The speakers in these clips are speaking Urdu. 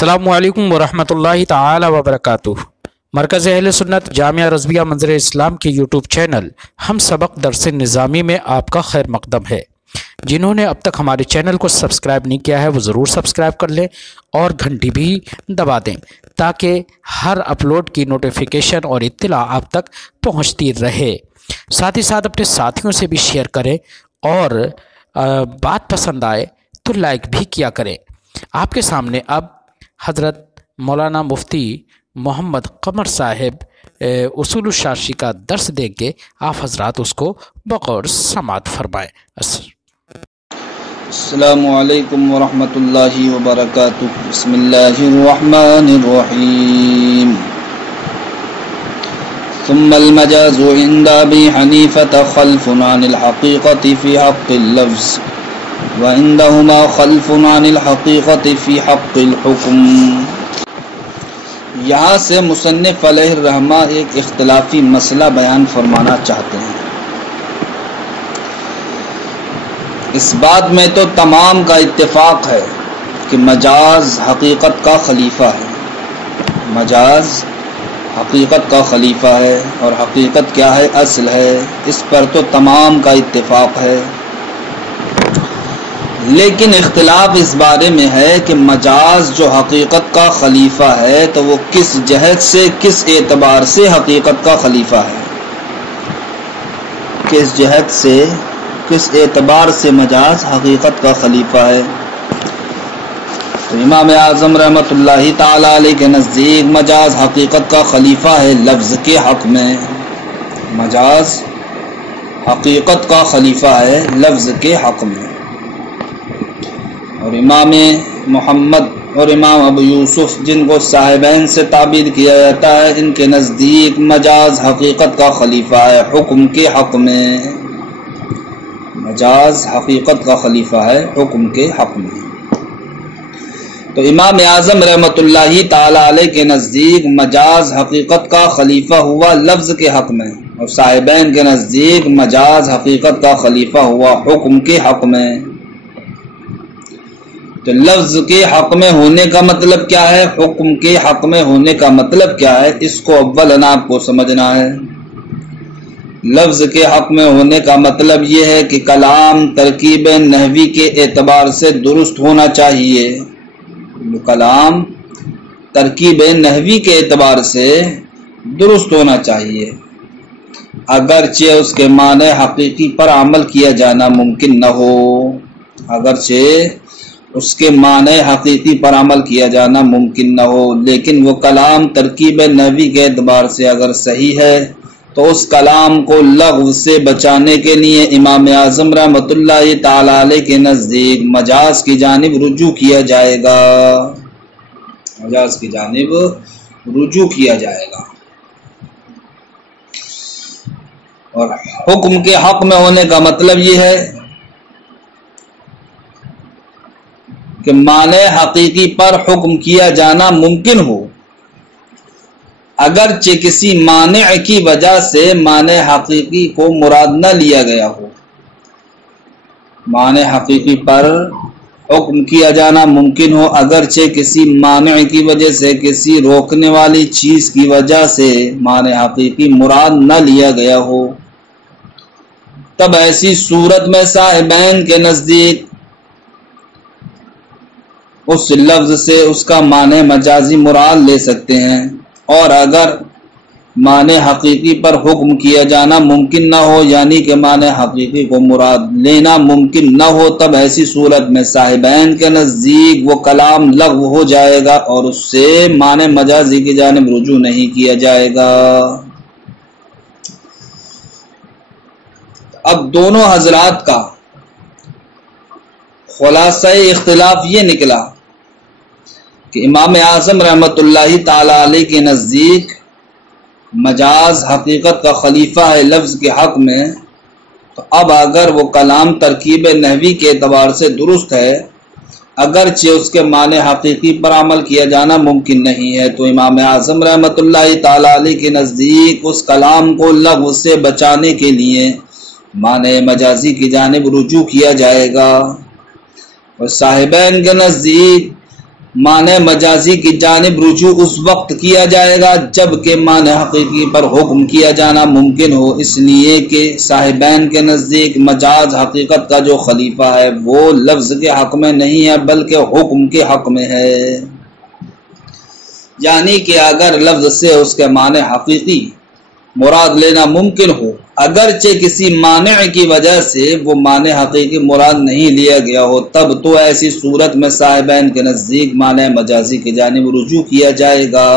السلام علیکم ورحمۃ اللہ تعالی وبرکاتہ۔ مرکز اہل سنت جامعہ رضویہ منظر اسلام کے یوٹیوب چینل ہم سبق درس نظامی میں آپ کا خیر مقدم ہے۔ جنہوں نے اب تک ہمارے چینل کو سبسکرائب نہیں کیا ہے وہ ضرور سبسکرائب کر لیں اور گھنٹی بھی دبا دیں تاکہ ہر اپلوڈ کی نوٹیفیکیشن اور اطلاع آپ تک پہنچتی رہے۔ ساتھ ہی ساتھ اپنے ساتھیوں سے بھی شیئر کریں اور بات پسند آئے تو لائک بھی کیا کریں۔ آپ کے سامنے اب حضرت مولانا مفتی محمد قمر صاحب اصول الشاشی کا درس دیں گے، آپ حضرات اس کو بغور سماعت فرمائیں۔ السلام علیکم ورحمۃ اللہ وبرکاتہ۔ بسم اللہ الرحمن الرحیم۔ ثم المجاز عند ابی حنیفۃ خلف عن الحقیقة في حق اللفظ وعندهما خلف عن الحقیقة في حق الحکم۔ یہاں سے مصنف علیہ الرحمہ ایک اختلافی مسئلہ بیان فرمانا چاہتے ہیں۔ اس بات میں تو تمام کا اتفاق ہے کہ مجاز حقیقت کا خلیفہ ہے، مجاز حقیقت کا خلیفہ ہے اور حقیقت کیا ہے؟ اصل ہے۔ اس پر تو تمام کا اتفاق ہے، لیکن اختلاف اس بارے میں ہے کہ مجاز جو حقیقت کا خلیفہ ہے تو وہ کس جہت سے، کس اعتبار سے حقیقت کا خلیفہ ہے، کس جہت سے، کس اعتبار سے مجاز حقیقت کا خلیفہ ہے۔ تو امام اعظم رحمۃ اللہ تعالی علیہ کے نزدیک مجاز حقیقت کا خلیفہ ہے لفظ کے حق میں، مجاز حقیقت کا خلیفہ ہے لفظ کے حق میں۔ اور امام محمد اور امام ابو یوسف جن کو صاحبین سے تعبیر کیا جاتا ہے، ان کے نزدیک مجاز حقیقت کا خلیفہ ہے حکم کے حق میں، مجاز حقیقت کا خلیفہ ہے حکم کے حق میں۔ تو امام اعظم رحمۃ اللہ تعالی علیہ کے نزدیک مجاز حقیقت کا خلیفہ ہوا لفظ کے حق میں، اور صاحبین کے نزدیک مجاز حقیقت کا خلیفہ ہوا حکم کے حق میں۔ تو لفظ کے حق میں ہونے کا مطلب کیا ہے، حکم کے حق میں ہونے کا مطلب کیا ہے، اس کو اولاً آپ کو سمجھنا ہے۔ لفظ کے حق میں ہونے کا مطلب یہ ہے کہ کلام ترکیب نحوی کے اعتبار سے درست ہونا چاہیے، کلام ترکیب نحوی کے اعتبار سے درست ہونا چاہیے، اگرچہ اس کے معنی حقیقی پر عمل کیا جانا ممکن نہ ہو، اگرچہ اس کے معنی حقیقی پر عمل کیا جانا ممکن نہ ہو، لیکن وہ کلام ترکیب نحوی کے اعتبار سے اگر صحیح ہے تو اس کلام کو لغو سے بچانے کے لیے امام اعظم رحمۃ اللہ تعالی علیہ کے نزدیک مجاز کی جانب رجوع کیا جائے گا، مجاز کی جانب رجوع کیا جائے گا۔ اور حکم کے حق میں ہونے کا مطلب یہ ہے کہ معنی حقیقی پر حکم کیا جانا ممکن ہو، اگرچہ کسی مانع کی وجہ سے معنی حقیقی کو مراد نہ لیا گیا ہو، معنی حقیقی پر حکم کیا جانا ممکن ہو اگرچہ کسی مانع کی وجہ سے، کسی روکنے والی چیز کی وجہ سے معنی حقیقی مراد نہ لیا گیا ہو، تب ایسی صورت میں صاحبین کے نزدیک اس لفظ سے اس کا معنی مجازی مراد لے سکتے ہیں، اور اگر معنی حقیقی پر حکم کیا جانا ممکن نہ ہو، یعنی کہ معنی حقیقی کو مراد لینا ممکن نہ ہو، تب ایسی صورت میں صاحبین کے نزدیک وہ کلام لغو ہو جائے گا اور اس سے معنی مجازی کی جانب رجوع نہیں کیا جائے گا۔ اب دونوں حضرات کا خلاصہ اختلاف یہ نکلا کہ امام اعظم رحمۃ اللہ تعالی علیہ کے نزدیک مجاز حقیقت کا خلیفہ ہے لفظ کے حق میں، تو اب اگر وہ کلام ترکیب نحوی کے اعتبار سے درست ہے، اگرچہ اس کے معنی حقیقی پر عمل کیا جانا ممکن نہیں ہے، تو امام اعظم رحمۃ اللہ تعالی علیہ کے نزدیک اس کلام کو لغو سے بچانے کے لیے معنی مجازی کی جانب رجوع کیا جائے گا۔ اور صاحبین کے نزدیک معنی مجازی کی جانب رجوع اس وقت کیا جائے گا جب کہ معنی حقیقی پر حکم کیا جانا ممکن ہو، اس لیے کہ صاحبین کے نزدیک مجاز حقیقت کا جو خلیفہ ہے وہ لفظ کے حق میں نہیں ہے بلکہ حکم کے حق میں ہے، یعنی کہ اگر لفظ سے اس کے معنی حقیقی مراد لینا ممکن ہو اگرچہ کسی مانع کی وجہ سے وہ معنی حقیقی مراد نہیں لیا گیا ہو، تب تو ایسی صورت میں صاحبین کے نزدیک معنی مجازی کی جانب رجوع کیا جائے گا،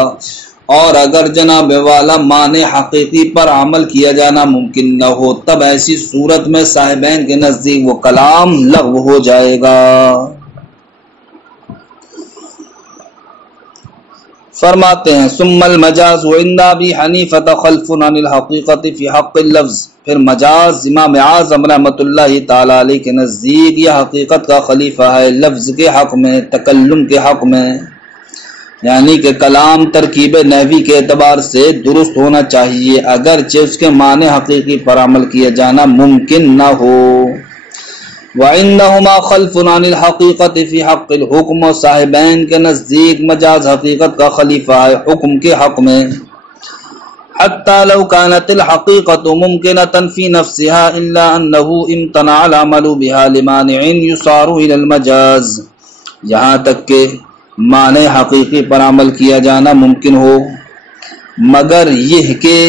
اور اگر جناب والا معنی حقیقی پر عمل کیا جانا ممکن نہ ہو تب ایسی صورت میں صاحبین کے نزدیک وہ کلام لغو ہو جائے گا۔ فرماتے ہیں ثم المجاز عند ابی حنیفہ خلف عن الحقیقت فی حق اللفظ، پھر مجاز امام اعظم رحمۃ اللہ تعالی علیہ کے نزدیک یہ حقیقت کا خلیفہ ہے لفظ کے حق میں، تکلم کے حق میں، یعنی کہ کلام ترکیب نحوی کے اعتبار سے درست ہونا چاہیے اگرچہ اس کے معنی حقیقی پر عمل کیا جانا ممکن نہ ہو۔ وَعِنَّهُمَا خَلْفٌ عَنِ الْحَقِيقَةِ فِي حَقِّ الْحُكْمِ، و صاحبین کے نزدیک مجاز حقیقت کا خلیفہ ہے حکم کے حق میں، حَتَّى لَوْ كَانَتِ الْحَقِيقَةُ مُمْكِنَةً فِي نَفْسِهَا إِلَّا أَنَّهُ امْتَنَعَ الْعَمَلُ بِهَا لِمَانِعٍ يُصَارُ إِلَى الْمَجَازِ، یہاں تک کہ معنی حقیقی پر عمل کیا جانا ممکن ہو مگر یہ کہ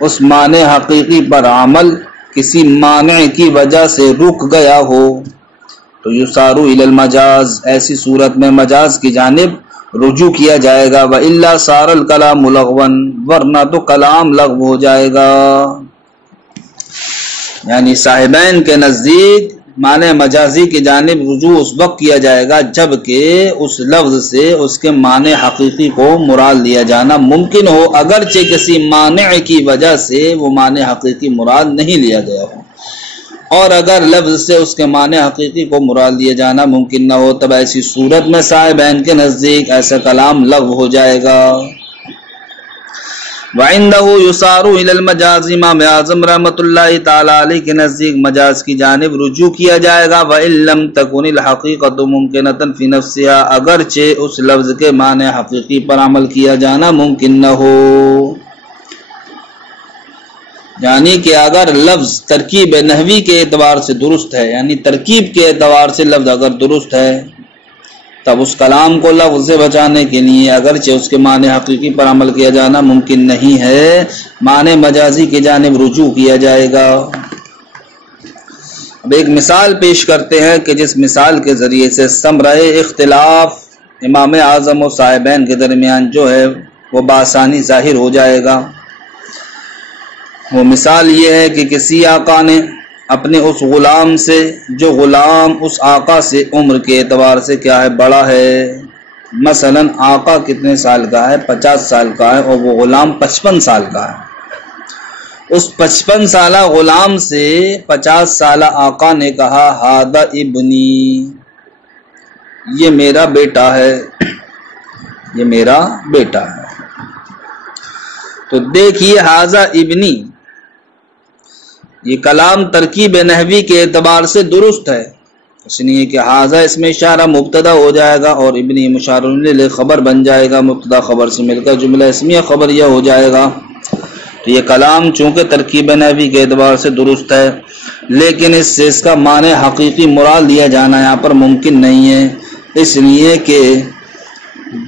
اس معنی حقیقی پر عمل کسی مانع کی وجہ سے رک گیا ہو تو یسارو الی المجاز، ایسی صورت میں مجاز کی جانب رجوع کیا جائے گا، وَإِلَّا صَارَ الْكَلَامُ لَغْوًا، ورنہ تو کلام لغو ہو جائے گا۔ یعنی صاحبین کے نزدیک معنی مجازی کی جانب رجوع اس وقت کیا جائے گا جب کہ اس لفظ سے اس کے معنی حقیقی کو مراد لیا جانا ممکن ہو اگرچہ کسی مانع کی وجہ سے وہ معنی حقیقی مراد نہیں لیا گیا ہو، اور اگر لفظ سے اس کے معنی حقیقی کو مراد لیا جانا ممکن نہ ہو تب ایسی صورت میں صاحبین کے نزدیک ایسا کلام لغو ہو جائے گا۔ وَعِنْدَهُ يُصَارُ إِلَى الْمَجَازِ، امام اعظم رحمۃ اللہ تعالی علیہ کے نزدیک مجاز کی جانب رجوع کیا جائے گا، وَإِن لَّمْ تَكُنِ الْحَقِيقَةُ مُمْكِنَةً فِي نَفْسِهَا، اگرچہ اس لفظ کے معنی حقیقی پر عمل کیا جانا ممکن نہ ہو، یعنی کہ اگر لفظ ترکیب نحوی کے اعتبار سے درست ہے، یعنی ترکیب کے اعتبار سے لفظ اگر درست ہے تب اس کلام کو لفظ سے بچانے کے لیے اگرچہ اس کے معنی حقیقی پر عمل کیا جانا ممکن نہیں ہے معنی مجازی کی جانب رجوع کیا جائے گا۔ اب ایک مثال پیش کرتے ہیں کہ جس مثال کے ذریعے سے ثمرہ اختلاف امام اعظم و صاحبین کے درمیان جو ہے وہ بآسانی ظاہر ہو جائے گا۔ وہ مثال یہ ہے کہ کسی آقا نے اپنے اس غلام سے، جو غلام اس آقا سے عمر کے اعتبار سے کیا ہے بڑا ہے، مثلا آقا کتنے سال کا ہے، 50 سال کا ہے، اور وہ غلام 55 سال کا ہے، اس 55 سالہ غلام سے 50 سالہ آقا نے کہا ہذا ابنی، یہ میرا بیٹا ہے، یہ میرا بیٹا ہے۔ تو دیکھیے ہذا ابنی، یہ کلام ترکیب نحوی کے اعتبار سے درست ہے، اس لیے کہ ہذا اس میں اشارہ مبتدا ہو جائے گا اور ابنی مشار الیہ خبر بن جائے گا، مبتدا خبر سے مل کر جملہ اسمیہ خبریہ ہو جائے گا۔ تو یہ کلام چونکہ ترکیب نحوی کے اعتبار سے درست ہے لیکن اس سے اس کا معنی حقیقی مراد لیا جانا یہاں پر ممکن نہیں ہے، اس لیے کہ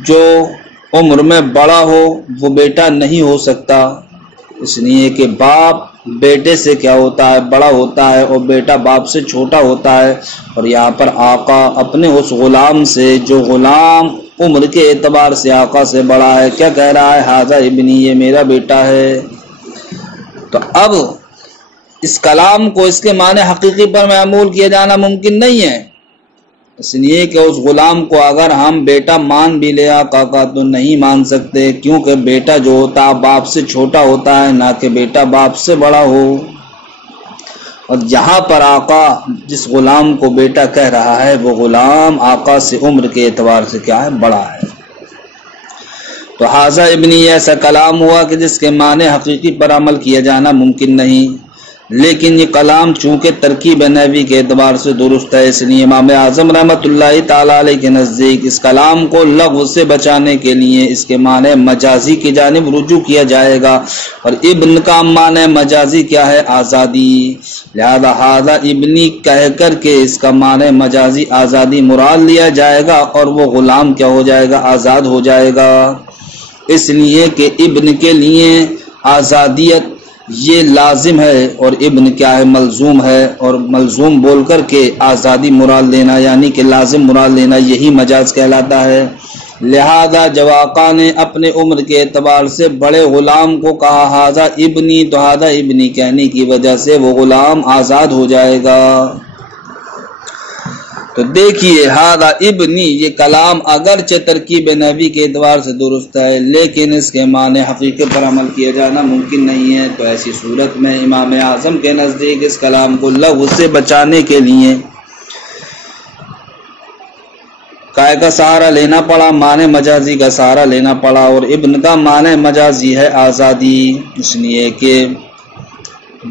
جو عمر میں بڑا ہو وہ بیٹا نہیں ہو سکتا، اس لیے کہ باپ بیٹے سے کیا ہوتا ہے بڑا ہوتا ہے اور بیٹا باپ سے چھوٹا ہوتا ہے، اور یہاں پر آقا اپنے اس غلام سے جو غلام عمر کے اعتبار سے آقا سے بڑا ہے کیا کہہ رہا ہے ہذا ابنی، یہ میرا بیٹا ہے۔ تو اب اس کلام کو اس کے معنی حقیقی پر معمول کیا جانا ممکن نہیں ہے، اس لیے کہ اس غلام کو اگر ہم بیٹا مان بھی لے آقا کا تو نہیں مان سکتے، کیونکہ بیٹا جو ہوتا ہے باپ سے چھوٹا ہوتا ہے نہ کہ بیٹا باپ سے بڑا ہو، اور جہاں پر آقا جس غلام کو بیٹا کہہ رہا ہے وہ غلام آقا سے عمر کے اعتبار سے کیا ہے بڑا ہے۔ تو ہذا ابنی ایسا کلام ہوا کہ جس کے معنی حقیقی پر عمل کیا جانا ممکن نہیں، لیکن یہ کلام چونکہ ترکیب نحوی کے اعتبار سے درست ہے، اس لیے امام اعظم رحمۃ اللہ تعالی علیہ کے نزدیک اس کلام کو لغو سے بچانے کے لیے اس کے معنی مجازی کی جانب رجوع کیا جائے گا، اور ابن کا معنی مجازی کیا ہے؟ آزادی، لہذا ہذا ابنی کہہ کر کے اس کا معنی مجازی آزادی مراد لیا جائے گا، اور وہ غلام کیا ہو جائے گا؟ آزاد ہو جائے گا، اس لیے کہ ابن کے لیے آزادیت یہ لازم ہے اور ابن کیا ہے؟ ملزوم ہے، اور ملزوم بول کر کے آزادی مراد لینا یعنی کہ لازم مراد لینا یہی مجاز کہلاتا ہے۔ لہذا جب آقا نے اپنے عمر کے اعتبار سے بڑے غلام کو کہا ہذا ابنی، تو ہذا ابنی کہنے کی وجہ سے وہ غلام آزاد ہو جائے گا۔ تو دیکھیے ہذا ابنی یہ کلام اگرچہ ترکیب نحوی کے اعتبار سے درست ہے، لیکن اس کے معنی حقیقی پر عمل کیا جانا ممکن نہیں ہے، تو ایسی صورت میں امام اعظم کے نزدیک اس کلام کو لغو سے بچانے کے لیے کائے کا سہارا لینا پڑا، معنی مجازی کا سہارا لینا پڑا، اور ابن کا معنی مجازی ہے آزادی، اس لیے کہ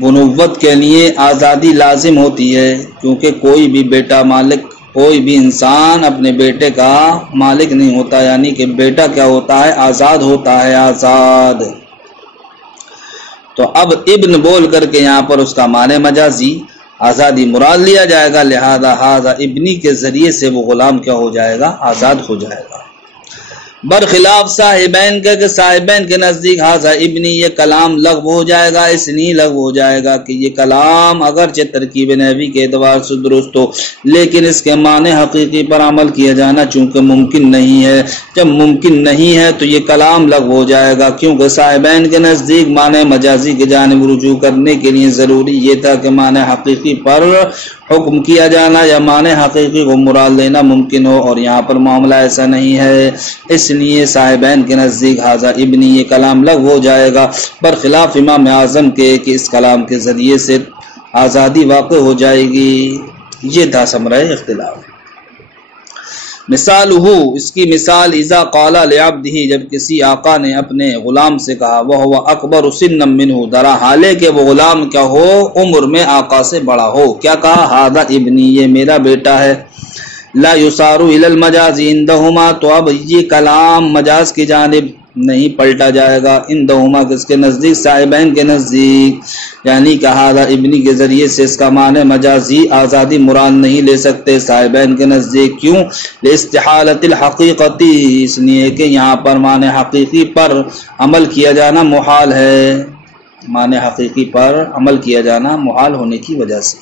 بنوت کے لیے آزادی لازم ہوتی ہے، کیونکہ کوئی بھی بیٹا مالک، کوئی بھی انسان اپنے بیٹے کا مالک نہیں ہوتا، یعنی کہ بیٹا کیا ہوتا ہے؟ آزاد ہوتا ہے، آزاد۔ تو اب ابن بول کر کے یہاں پر اس کا معنی مجازی آزادی مراد لیا جائے گا، لہذا ہذا ابنی کے ذریعے سے وہ غلام کیا ہو جائے گا؟ آزاد ہو جائے گا۔ برخلاف صاحبین کے کہ صاحبین کے نزدیک ہذا ابنی یہ کلام لغو ہو جائے گا، اس لیے لغو ہو جائے گا کہ یہ کلام اگرچہ ترکیب نحوی کے اعتبار سے درست ہو، لیکن اس کے معنی حقیقی پر عمل کیا جانا چونکہ ممکن نہیں ہے، جب ممکن نہیں ہے تو یہ کلام لغو ہو جائے گا، کیونکہ صاحبین کے نزدیک معنی مجازی کی جانب رجوع کرنے کے لیے ضروری یہ تھا کہ معنی حقیقی پر حکم کیا جانا یا معنی حقیقی کو مراد لینا ممکن ہو، اور یہاں پر معاملہ ایسا نہیں ہے، اس لیے صاحبین کے نزدیک ہذا ابنی یہ کلام لغو ہو جائے گا، برخلاف امام اعظم کے کہ اس کلام کے ذریعے سے آزادی واقع ہو جائے گی۔ یہ تھا ثمرہ اختلاف۔ مثال ہو اس کی مثال اذا قال لعبدہ جب کسی آقا نے اپنے غلام سے کہا وہو اکبر سنا منہ درا حالے کہ وہ غلام کیا ہو؟ عمر میں آقا سے بڑا ہو، کیا کہا؟ ھذا ابنی یہ میرا بیٹا ہے، لا یصار الی المجاز عندہما تو اب یہ کلام مجاز کی جانب نہیں پلٹا جائے گا، عندہما کس کے نزدیک؟ صاحبین کے نزدیک، یعنی کہ ھذا ابنی کے ذریعے سے اس کا معنی مجازی آزادی مراد نہیں لے سکتے صاحبین کے نزدیک، کیوں؟ لاستحالۃ الحقیقتی اس لیے کہ یہاں پر معنی حقیقی پر عمل کیا جانا محال ہے، معنی حقیقی پر عمل کیا جانا محال ہونے کی وجہ سے۔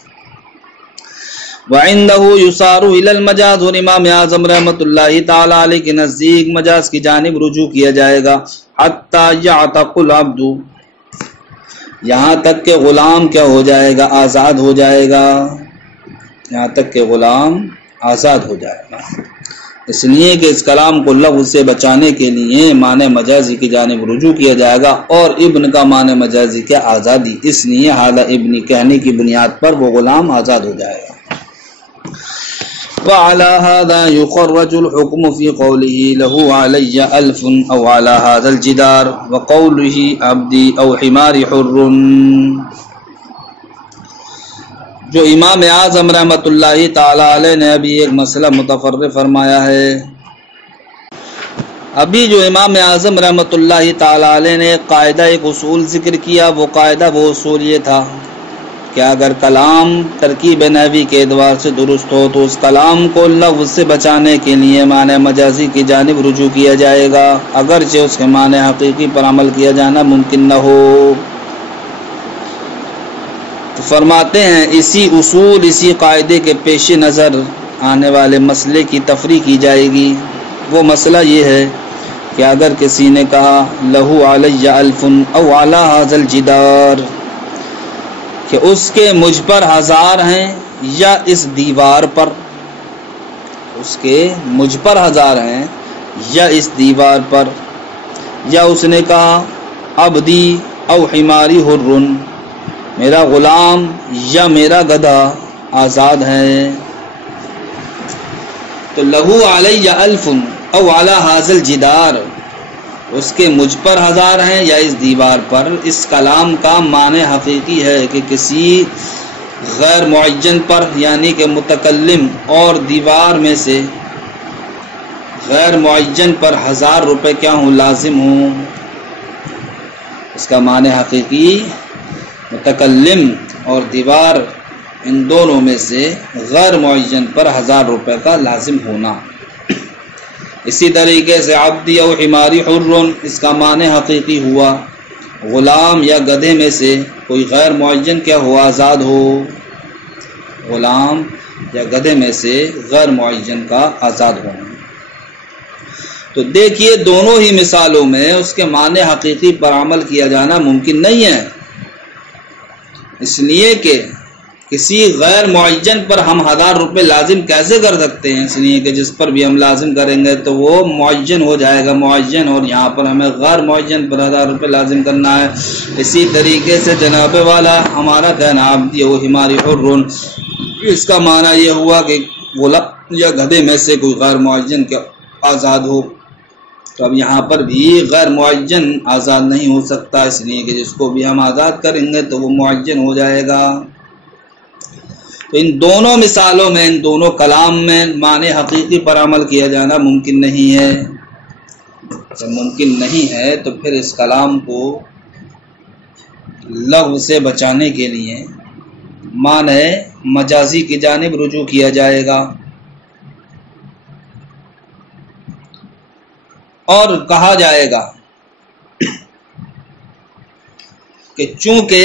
وَعِنْدَهُ يُصَارُ إِلَى الْمَجَازِ اور امام اعظم رحمۃ اللہ تعالی علیہ کے نزدیک مجاز کی جانب رجوع کیا جائے گا، حَتَّى يَعْتَقُ الْعَبْدُ یہاں تک کہ غلام کیا ہو جائے گا؟ آزاد ہو جائے گا، یہاں تک کہ غلام آزاد ہو جائے گا، اس لیے کہ اس کلام کو لغو سے بچانے کے لیے معنی مجازی کی جانب رجوع کیا جائے گا، اور ابن کا معنی مجازی کیا؟ آزادی، اس لیے ھذا ابنی کہنے کی بنیاد پر وہ غلام آزاد ہو جائے گا۔ وعلى هذا يخرج الحكم في قوله له علي ألف أو على هذا الجدار وقوله عبدي أو حمار حر، جو امام اعظم رحمۃ اللہ تعالی علیہ نے ابھی ایک مسئلہ متفرع فرمایا ہے، ابھی جو امام اعظم رحمۃ اللہ تعالی علیہ نے قاعدہ ایک اصول ذکر کیا، وہ قاعدہ وہ اصول یہ تھا کہ اگر کلام ترکیب نحوی کے اعتبار سے درست ہو تو اس کلام کو لغو سے بچانے کے لیے معنی مجازی کی جانب رجوع کیا جائے گا، اگرچہ اس کے معنی حقیقی پر عمل کیا جانا ممکن نہ ہو۔ تو فرماتے ہیں اسی اصول، اسی قاعدے کے پیش نظر آنے والے مسئلے کی تفریح کی جائے گی۔ وہ مسئلہ یہ ہے کہ اگر کسی نے کہا لہو علی الف او علی ھذا الجدار کہ اس کے مجھ پر 1000 ہیں یا اس دیوار پر، اس کے مجھ پر 1000 ہیں یا اس دیوار پر، یا اس نے کہا عبدی او حماری حر میرا غلام یا میرا گدھا آزاد ہے، تو لہو علی الف او علی ھذا الجدار اس کے مجھ پر 1000 ہیں یا اس دیوار پر، اس کلام کا معنی حقیقی ہے کہ کسی غیر معین پر یعنی کہ متکلم اور دیوار میں سے غیر معین پر 1000 روپے کیا ہوں لازم ہوں۔ اس کا معنی حقیقی متکلم اور دیوار ان دونوں میں سے غیر معین پر 1000 روپے کا لازم ہونا۔ اسی طریقے سے عبدی او حماری حر، اس کا معنی حقیقی ہوا غلام یا گدھے میں سے کوئی غیر معین کیا ہو آزاد ہو، غلام یا گدھے میں سے غیر معین کا آزاد ہونا۔ تو دیکھیے دونوں ہی مثالوں میں اس کے معنی حقیقی پر عمل کیا جانا ممکن نہیں ہے، اس لیے کہ کسی غیر معین پر ہم 1000 روپے لازم کیسے کر سکتے ہیں، اس لیے کہ جس پر بھی ہم لازم کریں گے تو وہ معین ہو جائے گا معین، اور یہاں پر ہمیں غیر معین پر 1000 روپے لازم کرنا ہے۔ اسی طریقے سے جناب والا ہمارا کہنا عبدی و ہماری حر، اس کا معنی یہ ہوا کہ غلام یا گدھے میں سے کوئی غیر معین کا آزاد ہو، تو اب یہاں پر بھی غیر معین آزاد نہیں ہو سکتا، اس لیے کہ جس کو بھی ہم آزاد کریں گے تو وہ معین ہو جائے گا۔ تو ان دونوں مثالوں میں، ان دونوں کلام میں معنی حقیقی پر عمل کیا جانا ممکن نہیں ہے۔ جب ممکن نہیں ہے تو پھر اس کلام کو لغو سے بچانے کے لیے معنی مجازی کی جانب رجوع کیا جائے گا، اور کہا جائے گا کہ چونکہ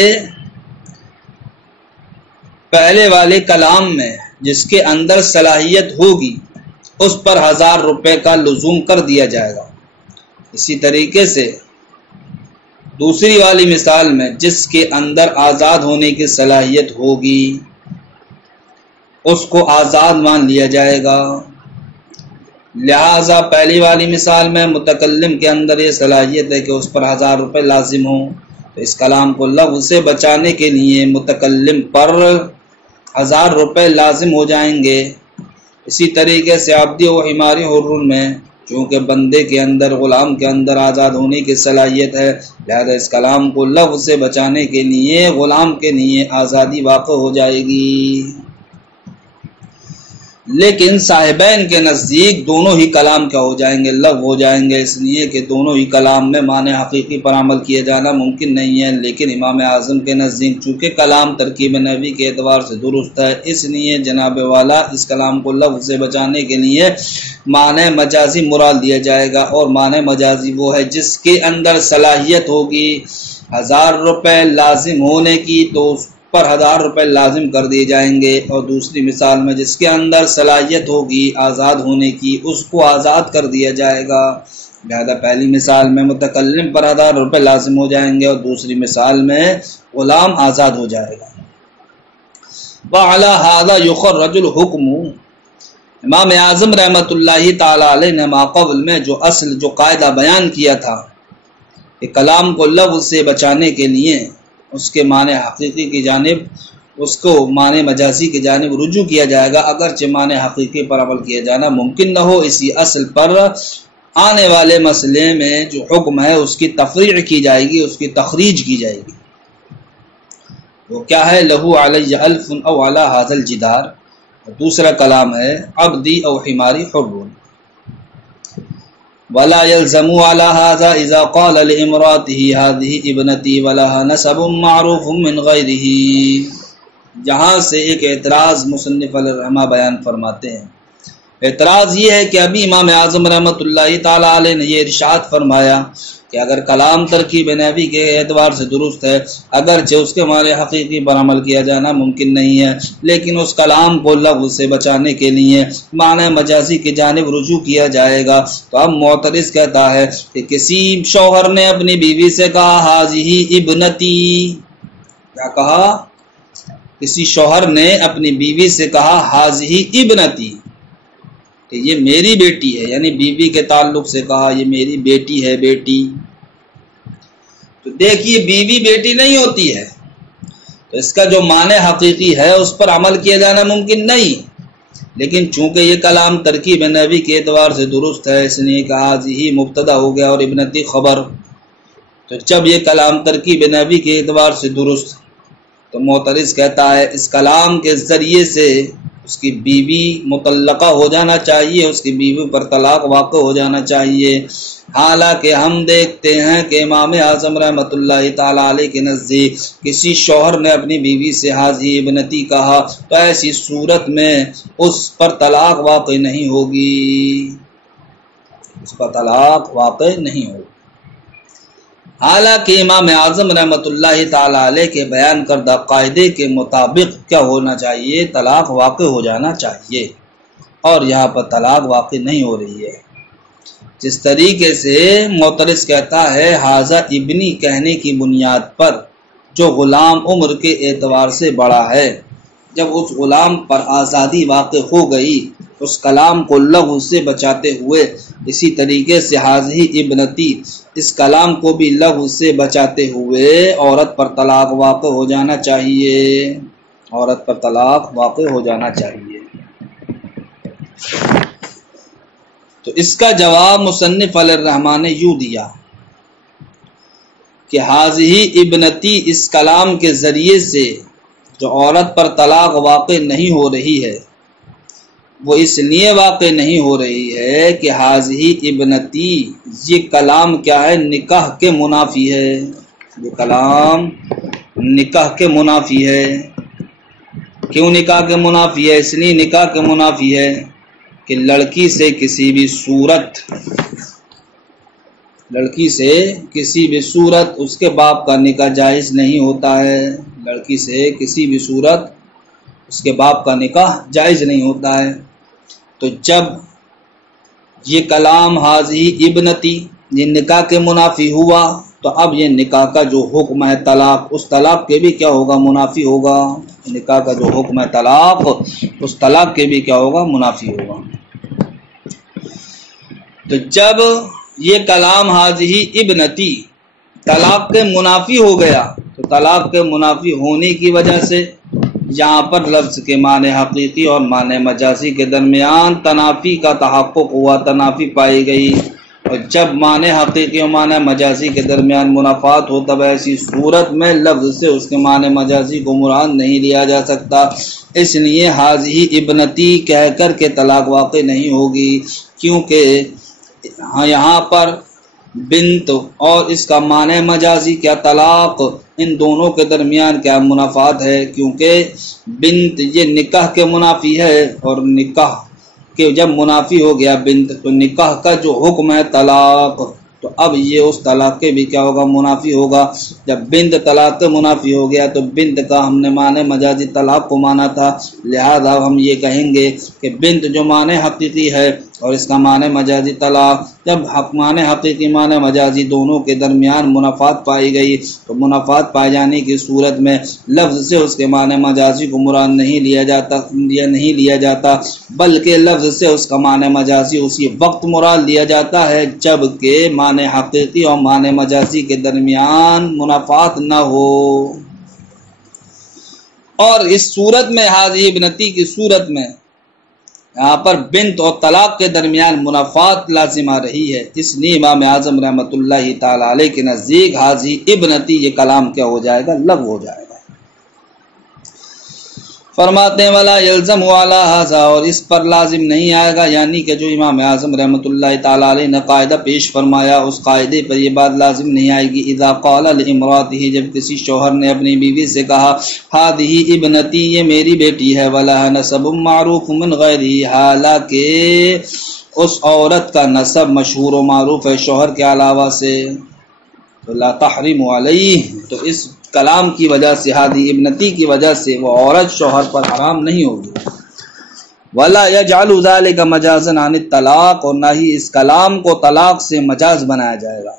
پہلے والے کلام میں جس کے اندر صلاحیت ہوگی اس پر 1000 روپے کا لزوم کر دیا جائے گا، اسی طریقے سے دوسری والی مثال میں جس کے اندر آزاد ہونے کی صلاحیت ہوگی اس کو آزاد مان لیا جائے گا۔ لہذا پہلی والی مثال میں متکلم کے اندر یہ صلاحیت ہے کہ اس پر 1000 روپے لازم ہوں، تو اس کلام کو لغو سے بچانے کے لیے متکلم پر 1000 روپے لازم ہو جائیں گے۔ اسی طریقے سے عبدی و حماری حر میں چونکہ بندے کے اندر غلام کے اندر آزاد ہونے کی صلاحیت ہے، لہذا اس کلام کو لغو سے بچانے کے لیے غلام کے لیے آزادی واقع ہو جائے گی۔ لیکن صاحبین کے نزدیک دونوں ہی کلام کیا ہو جائیں گے، لغو ہو جائیں گے، اس لیے کہ دونوں ہی کلام میں معنی حقیقی پر عمل کیے جانا ممکن نہیں ہے۔ لیکن امام اعظم کے نزدیک چونکہ کلام ترکیب نبی کے اعتبار سے درست ہے، اس لیے جناب والا اس کلام کو لغو سے بچانے کے لیے معنی مجازی مراد دیا جائے گا، اور معنی مجازی وہ ہے جس کے اندر صلاحیت ہوگی 1000 روپے لازم ہونے کی تو اس پر 1000 روپے لازم کر دیے جائیں گے، اور دوسری مثال میں جس کے اندر صلاحیت ہوگی آزاد ہونے کی اس کو آزاد کر دیا جائے گا۔ لہذا پہلی مثال میں متکلم پر 1000 روپے لازم ہو جائیں گے اور دوسری مثال میں غلام آزاد ہو جائے گا۔ وعلی ھذا یخرج الحکم، امام اعظم رحمۃ اللہ تعالی علیہ نے ماقبل میں جو قاعدہ بیان کیا تھا کہ کلام کو لغو سے بچانے کے لیے اس کے معنی حقیقی کی جانب، اس کو معنی مجازی کی جانب رجوع کیا جائے گا، اگرچہ معنی حقیقی پر عمل کیا جانا ممکن نہ ہو، اسی اصل پر آنے والے مسئلے میں جو حکم ہے اس کی تفریع کی جائے گی، اس کی تخریج کی جائے گی۔ وہ کیا ہے؟ لہو علی الف او علی ھذا الجدار، دوسرا کلام ہے عبدی او حماری حر، ولا يلزم على هذا اذا قال لامراته هذه ابنتي ولها نسب معروف من غيره۔ جہاں سے ایک اعتراض مصنف علیہ الرحمہ بیان فرماتے ہیں۔ اعتراض یہ ہے کہ ابھی امام اعظم رحمۃ اللہ تعالی علیہ نے یہ ارشاد فرمایا کہ اگر کلام ترکیب نبی کے اعتبار سے درست ہے، اگرچہ اس کے معنی حقیقی پر عمل کیا جانا ممکن نہیں ہے، لیکن اس کلام کو لغو سے بچانے کے لیے معنی مجازی کی جانب رجوع کیا جائے گا۔ تو اب معترض کہتا ہے کہ کسی شوہر نے اپنی بیوی سے کہا ہاذہ ابنتی، کیا کہا؟ کسی شوہر نے اپنی بیوی سے کہا ہاذہ ابنتی، کہ یہ میری بیٹی ہے، یعنی بیوی کے تعلق سے کہا یہ میری بیٹی ہے، بیٹی۔ تو دیکھیے بیوی بیٹی نہیں ہوتی ہے، تو اس کا جو معنی حقیقی ہے اس پر عمل کیا جانا ممکن نہیں، لیکن چونکہ یہ کلام ترکیب نبی کے اعتبار سے درست ہے اس لیے کہا ہی مبتدا ہو گیا اور ابنتی خبر۔ تو جب یہ کلام ترکیب نبی کے اعتبار سے درست تو معترض کہتا ہے اس کلام کے ذریعے سے اس کی بیوی مطلقہ ہو جانا چاہیے، اس کی بیوی پر طلاق واقع ہو جانا چاہیے، حالانکہ ہم دیکھتے ہیں کہ امام اعظم رحمۃ اللہ تعالی علیہ کے نزدیک کسی شوہر نے اپنی بیوی سے حاضی ابنتی کہا تو ایسی صورت میں اس پر طلاق واقع نہیں ہوگی، اس پر طلاق واقع نہیں ہوگی۔ حالانکہ امام اعظم رحمۃ اللہ تعالی علیہ کے بیان کردہ قاعدے کے مطابق کیا ہونا چاہیے، طلاق واقع ہو جانا چاہیے، اور یہاں پر طلاق واقع نہیں ہو رہی ہے۔ جس طریقے سے معترض کہتا ہے حاضہ ابنی کہنے کی بنیاد پر جو غلام عمر کے اعتبار سے بڑا ہے، جب اس غلام پر آزادی واقع ہو گئی اس کلام کو لغو سے بچاتے ہوئے، اسی طریقے سے حاضی ابنتی اس کلام کو بھی لغو سے بچاتے ہوئے عورت پر طلاق واقع ہو جانا چاہیے، عورت پر طلاق واقع ہو جانا چاہیے۔ تو اس کا جواب مصنف علیہ الرحمٰن نے یوں دیا کہ حاضی ابنتی اس کلام کے ذریعے سے جو عورت پر طلاق واقع نہیں ہو رہی ہے وہ اس لیے واقع نہیں ہو رہی ہے کہ حاضی ابنتی یہ کلام کیا ہے، نکاح کے منافی ہے، یہ کلام نکاح کے منافی ہے۔ کیوں نکاح کے منافی ہے؟ اس لیے نکاح کے منافی ہے کہ لڑکی سے کسی بھی صورت اس کے باپ کا نکاح جائز نہیں ہوتا ہے، لڑکی سے کسی بھی صورت اس کے باپ کا نکاح جائز نہیں ہوتا ہے۔ تو جب یہ کلام حاضی ابنتی یہ نکاح کے منافی ہوا تو اب یہ نکاح کا جو حکم ہے طلاق، اس طلاق کے بھی کیا ہوگا، منافی ہوگا، نکاح کا جو حکم ہے طلاق اس طلاق کے بھی کیا ہوگا، منافی ہوگا۔ تو جب یہ کلام حاضی ابنتی طلاق کے منافی ہو گیا تو طلاق کے منافی ہونے کی وجہ سے یہاں پر لفظ کے معنی حقیقی اور معنی مجازی کے درمیان تنافی کا تحقق ہوا، تنافی پائی گئی، اور جب معنی حقیقی اور معنی مجازی کے درمیان منافات ہو تب ایسی صورت میں لفظ سے اس کے معنی مجازی کو مراد نہیں لیا جا سکتا، اس لیے حاضی ابنتی کہہ کر کے طلاق واقع نہیں ہوگی، کیونکہ یہاں پر بنت اور اس کا معنی مجازی کیا طلاق، ان دونوں کے درمیان کیا منافات ہے، کیونکہ بنت یہ نکاح کے منافی ہے، اور نکاح کے جب منافی ہو گیا بنت تو نکاح کا جو حکم ہے طلاق، تو اب یہ اس طلاق کے بھی کیا ہوگا، منافی ہوگا۔ جب بنت طلاق کے منافی ہو گیا تو بنت کا ہم نے معنی مجازی طلاق کو مانا تھا، لہذا ہم یہ کہیں گے کہ بنت جو معنی حقیقی ہے اور اس کا معنی مجازی طلاق، جب معنی حقیقی معنی مجازی دونوں کے درمیان منافات پائی گئی تو منافات پائے جانے کی صورت میں لفظ سے اس کے معنی مجازی کو مراد نہیں لیا جاتا بلکہ لفظ سے اس کا معنی مجازی اسی وقت مراد لیا جاتا ہے جب کہ معنی حقیقی اور معنی مجازی کے درمیان منافات نہ ہو۔ اور اس صورت میں حاضی ابنتی کی صورت میں یہاں پر بنت اور طلاق کے درمیان منافات لازم آ رہی ہے، اس لیے امام اعظم رحمۃ اللہ تعالی علیہ کے نزدیک حاضی ابنتی یہ کلام کیا ہو جائے گا، لغو ہو جائے گا۔ فرماتے ہیں ولا یلزم علی ھذا، اور اس پر لازم نہیں آئے گا، یعنی کہ جو امام اعظم رحمۃ اللہ تعالی علیہ نے قاعدہ پیش فرمایا اس قاعدے پر یہ بات لازم نہیں آئے گی۔ اذا قال لامرأته، جب کسی شوہر نے اپنی بیوی سے کہا ہذه ابنتی یہ میری بیٹی ہے، ولها نسب معروف من غیرہ، حالانکہ اس عورت کا نسب مشہور و معروف ہے شوہر کے علاوہ سے، تو لا تحرم علیہ، تو اس کلام کی وجہ سے ہادی ابنتی کی وجہ سے وہ عورت شوہر پر حرام نہیں ہوگی۔ ولا یجعل ذلک مجازا عن الطلاق، اور نہ ہی اس کلام کو طلاق سے مجاز بنایا جائے گا۔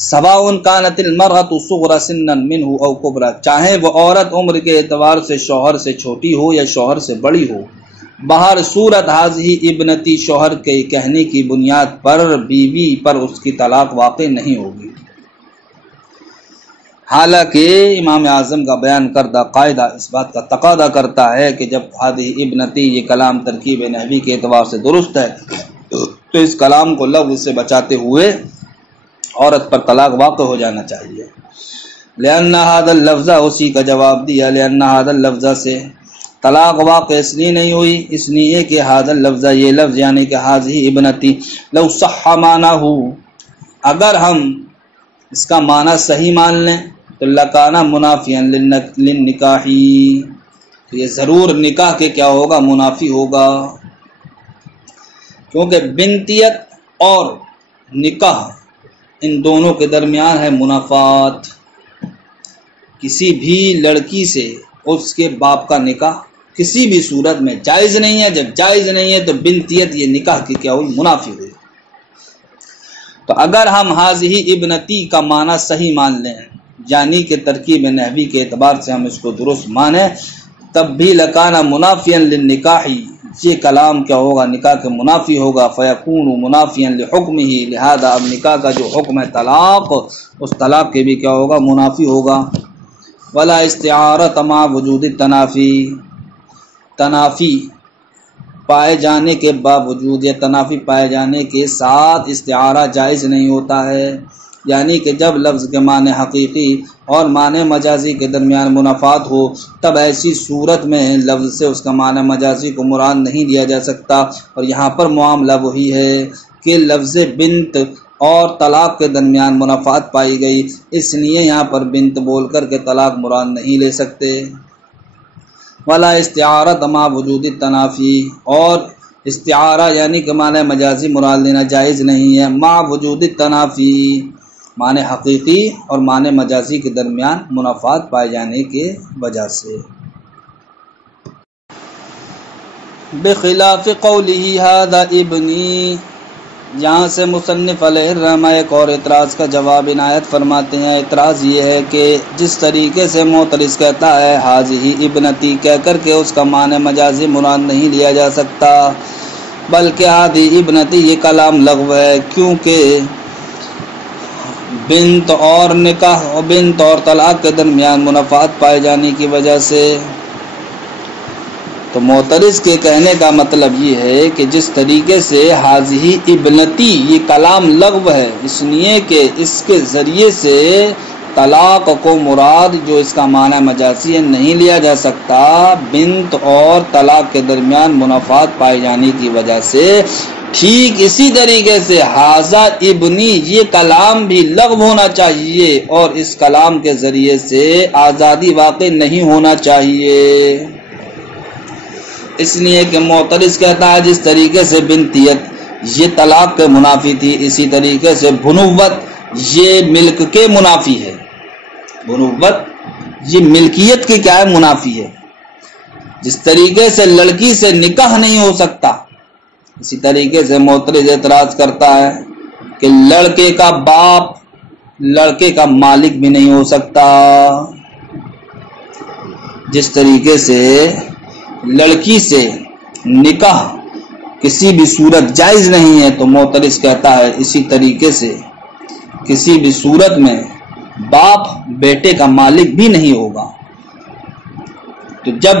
سواء كانت المرأة صغر سنا منه او کبرى، چاہے وہ عورت عمر کے اعتبار سے شوہر سے چھوٹی ہو یا شوہر سے بڑی ہو، بہر صورت حاضی ابنتی شوہر کے کہنے کی بنیاد پر بیوی پر اس کی طلاق واقع نہیں ہوگی۔ حالانکہ امام اعظم کا بیان کردہ قاعدہ اس بات کا تقاضا کرتا ہے کہ جب ہادی ابنتی یہ کلام ترکیب نحوی کے اعتبار سے درست ہے تو اس کلام کو لفظ سے بچاتے ہوئے عورت پر طلاق واقع ہو جانا چاہیے۔ لأن هذا اللفظ، اسی کا جواب دیا، لأن هذا اللفظ سے طلاق واقع اس لیے نہیں ہوئی، اس لیے کہ هذا اللفظ یہ لفظ یعنی کہ هذه ابنتی لو صح معناه، اگر ہم اس کا معنی صحیح مان لیں تو لکانا منافیاً للنکاح، تو یہ ضرور نکاح کے کیا ہوگا، منافی ہوگا، کیونکہ بنتیت اور نکاح ان دونوں کے درمیان ہے منافات۔ کسی بھی لڑکی سے اس کے باپ کا نکاح کسی بھی صورت میں جائز نہیں ہے، جب جائز نہیں ہے تو بنتیت یہ نکاح کی کیا ہوئی، منافی ہوئی۔ تو اگر ہم حاضی ابنتی کا معنی صحیح مان لیں یعنی کہ ترکیب نحوی کے اعتبار سے ہم اس کو درست مانیں، تب بھی لکانا منافیاً للنکاح، یہ کلام کیا ہوگا، نکاح کے منافی ہوگا، فیکون منافیاً لحکمہ، لہذا اب نکاح کا جو حکم ہے طلاق، اس طلاق کے بھی کیا ہوگا، منافی ہوگا۔ ولا استعارۃ مع وجود التنافی، تنافی پائے جانے کے باوجود یا تنافی پائے جانے کے ساتھ استعارہ جائز نہیں ہوتا ہے، یعنی کہ جب لفظ کے معنی حقیقی اور معنی مجازی کے درمیان منافات ہو تب ایسی صورت میں لفظ سے اس کا معنی مجازی کو مراد نہیں لیا جا سکتا، اور یہاں پر معاملہ وہی ہے کہ لفظ بنت اور طلاق کے درمیان منافات پائی گئی، اس لیے یہاں پر بنت بول کر کے طلاق مراد نہیں لے سکتے۔ ولا استعارۃ مع وجود التنافی، اور استعارہ یعنی کہ معنی مجازی مراد لینا جائز نہیں ہے، مع وجود التنافی، معنی حقیقی اور معنی مجازی کے درمیان منافات پائے جانے کے وجہ سے۔ بخلاف قولہ ھذا ابنی، یہاں سے مصنف علیہ الرحمہ ایک اور اعتراض کا جواب عنایت فرماتے ہیں۔ اعتراض یہ ہے کہ جس طریقے سے معترض کہتا ہے حاضی ابنتی کہہ کر کے اس کا معنی مجازی مراد نہیں لیا جا سکتا، بلکہ حاضی ابنتی یہ کلام لغو ہے، کیونکہ بنت اور نکاح اور بنت اور طلاق کے درمیان منافات پائے جانے کی وجہ سے۔ تو معترض کے کہنے کا مطلب یہ ہے کہ جس طریقے سے حاضی ابنتی یہ کلام لغو ہے، اس لیے کہ اس کے ذریعے سے طلاق کو مراد جو اس کا معنی مجازی ہے نہیں لیا جا سکتا، بنت اور طلاق کے درمیان منافات پائے جانے کی وجہ سے، ٹھیک اسی طریقے سے ھذا ابنی یہ کلام بھی لغو ہونا چاہیے اور اس کلام کے ذریعے سے آزادی واقع نہیں ہونا چاہیے، اس لیے کہ معترض کہتا ہے جس طریقے سے بنتیت یہ طلاق کے منافی تھی، اسی طریقے سے بنوت یہ ملک کے منافی ہے، بنوت یہ ملکیت کی کیا ہے، منافی ہے۔ جس طریقے سے لڑکی سے نکاح نہیں ہو سکتا، اسی طریقے سے معترض اعتراض کرتا ہے کہ لڑکے کا باپ لڑکے کا مالک بھی نہیں ہو سکتا، جس طریقے سے لڑکی سے نکاح کسی بھی صورت جائز نہیں ہے، تو معترض کہتا ہے اسی طریقے سے کسی بھی صورت میں باپ بیٹے کا مالک بھی نہیں ہوگا۔ تو جب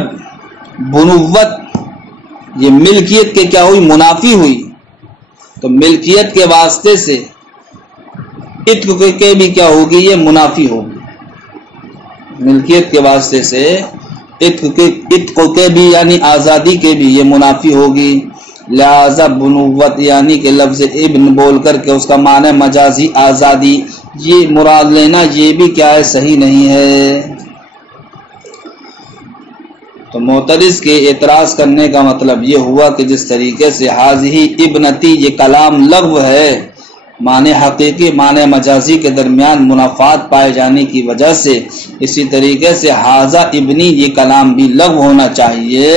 بنوت یہ ملکیت کے کیا ہوئی، منافی ہوئی، تو ملکیت کے واسطے سے عتق کے بھی کیا ہوگی، یہ منافی ہوگی، ملکیت کے واسطے سے عتق کے بھی یعنی آزادی کے بھی یہ منافی ہوگی، لہذا بنوت یعنی کہ لفظ ابن بول کر کے اس کا معنی مجازی آزادی یہ مراد لینا یہ بھی کیا ہے، صحیح نہیں ہے۔ تو معترض کے اعتراض کرنے کا مطلب یہ ہوا کہ جس طریقے سے حاضی ابنتی یہ کلام لغو ہے، معنی حقیقی معنی مجازی کے درمیان منافات پائے جانے کی وجہ سے، اسی طریقے سے ھذا ابنی یہ کلام بھی لغو ہونا چاہیے،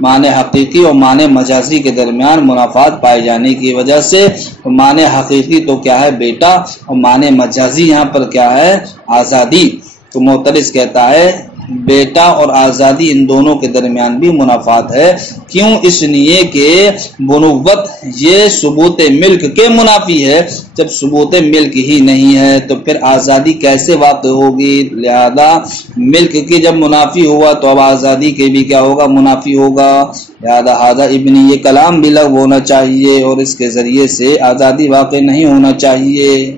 معنی حقیقی اور معنی مجازی کے درمیان منافات پائے جانے کی وجہ سے۔ معنی حقیقی تو کیا ہے، بیٹا، اور معنی مجازی یہاں پر کیا ہے، آزادی۔ تو معترض کہتا ہے بیٹا اور آزادی ان دونوں کے درمیان بھی منافات ہے۔ کیوں؟ اس لیے کہ بنوت یہ ثبوت ملک کے منافی ہے، جب ثبوت ملک ہی نہیں ہے تو پھر آزادی کیسے واقع ہوگی؟ لہذا ملک کی جب منافی ہوا تو اب آزادی کے بھی کیا ہوگا؟ منافی ہوگا۔ لہذا ھذا ابنی، یہ کلام بھی لغو ہونا چاہیے اور اس کے ذریعے سے آزادی واقع نہیں ہونا چاہیے۔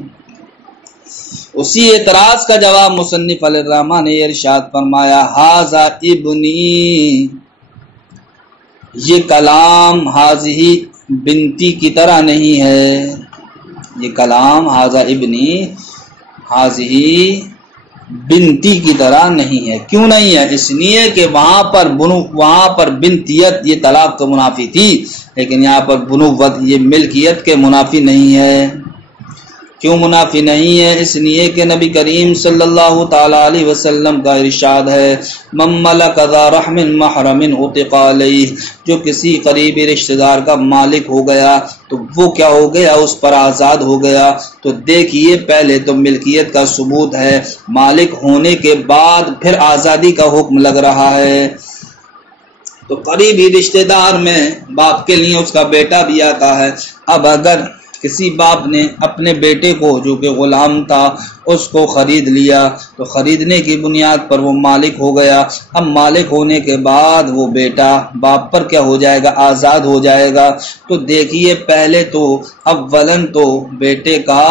اسی اعتراض کا جواب مصنف علیہ الرحمہ نے ارشاد فرمایا ھذا ابنی، یہ کلام حاضی بنتی کی طرح نہیں ہے، یہ کلام ھذا ابنی حاضی بنتی کی طرح نہیں ہے۔ کیوں نہیں ہے؟ اس لیے کہ وہاں پر بنتیت یہ طلاق کا منافی تھی، لیکن یہاں پر بنوت یہ ملکیت کے منافی نہیں ہے۔ کیوں منافی نہیں ہے؟ اس لیے کہ نبی کریم صلی اللہ تعالی علیہ وسلم کا ارشاد ہے من ملک ذا رحم محرم عتق علیہ، جو کسی قریبی رشتہ دار کا مالک ہو گیا تو وہ کیا ہو گیا؟ اس پر آزاد ہو گیا۔ تو دیکھیے پہلے تو ملکیت کا ثبوت ہے، مالک ہونے کے بعد پھر آزادی کا حکم لگ رہا ہے۔ تو قریبی رشتہ دار میں باپ کے لیے اس کا بیٹا بھی آتا ہے۔ اب اگر کسی باپ نے اپنے بیٹے کو جو کہ غلام تھا اس کو خرید لیا تو خریدنے کی بنیاد پر وہ مالک ہو گیا۔ اب مالک ہونے کے بعد وہ بیٹا باپ پر کیا ہو جائے گا؟ آزاد ہو جائے گا۔ تو دیکھیے پہلے تو اولاً تو بیٹے کا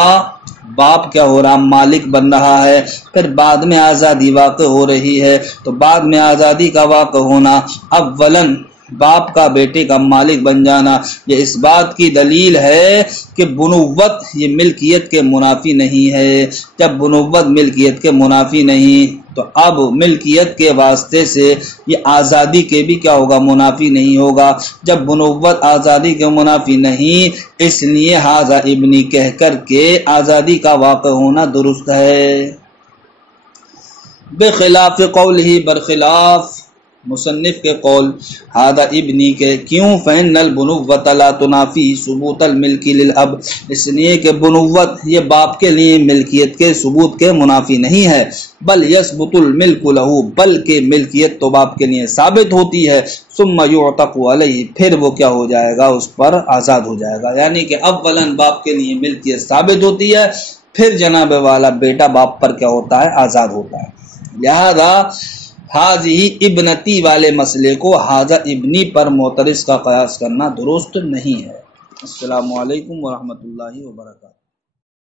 باپ کیا ہو رہا؟ مالک بن رہا ہے، پھر بعد میں آزادی واقع ہو رہی ہے۔ تو بعد میں آزادی کا واقع ہونا، اولاً باپ کا بیٹے کا مالک بن جانا، یہ اس بات کی دلیل ہے کہ بنوت یہ ملکیت کے منافی نہیں ہے۔ جب بنوت ملکیت کے منافی نہیں تو اب ملکیت کے واسطے سے یہ آزادی کے بھی کیا ہوگا؟ منافی نہیں ہوگا۔ جب بنوت آزادی کے منافی نہیں، اس لیے ھذا ابنی کہہ کر کے آزادی کا واقع ہونا درست ہے۔ بخلاف قولہ، برخلاف مصنف کے قول ھذا ابنی کے، کیوں؟ فإن البنوۃ لا تنافی ثبوت الملک للاب، اس لیے کہ بنوت یہ باپ کے لیے ملکیت کے ثبوت کے منافی نہیں ہے، بل یثبت الملک لہ، بلکہ ملکیت تو باپ کے لیے ثابت ہوتی ہے، ثم یعتق علیہ، پھر وہ کیا ہو جائے گا؟ اس پر آزاد ہو جائے گا۔ یعنی کہ اولاً باپ کے لیے ملکیت ثابت ہوتی ہے، پھر جناب والا بیٹا باپ پر کیا ہوتا ہے؟ آزاد ہوتا ہے۔ لہذا حاضی ابنتی والے مسئلے کو ھذا ابنی پر معترض کا قیاس کرنا درست نہیں ہے۔ السلام علیکم ورحمۃ اللہ وبرکاتہ۔